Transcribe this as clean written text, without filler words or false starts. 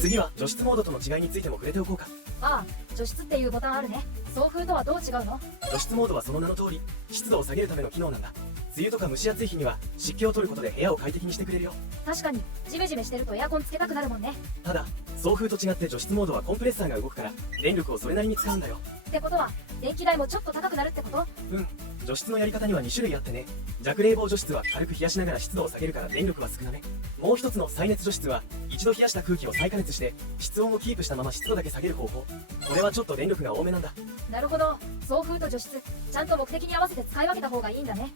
次は除湿モードとの違いについても触れておこうか。ああ、除湿っていうボタンあるね。送風とはどう違うの？除湿モードはその名の通り、湿度を下げるための機能なんだ。梅雨とか蒸し暑い日には湿気を取ることで部屋を快適にしてくれるよ。確かに、ジメジメしてるとエアコンつけたくなるもんね。ただ、送風と違って除湿モードはコンプレッサーが動くから電力をそれなりに使うんだよ。ってことは、電気代もちょっと高くなるってこと？除湿のやり方には2種類あってね。弱冷房除湿は軽く冷やしながら湿度を下げるから電力は少なめ。もう一つの再熱除湿は一度冷やした空気を再加熱して室温をキープしたまま湿度だけ下げる方法。これはちょっと電力が多めなんだ。なるほど、送風と除湿、ちゃんと目的に合わせて使い分けた方がいいんだね。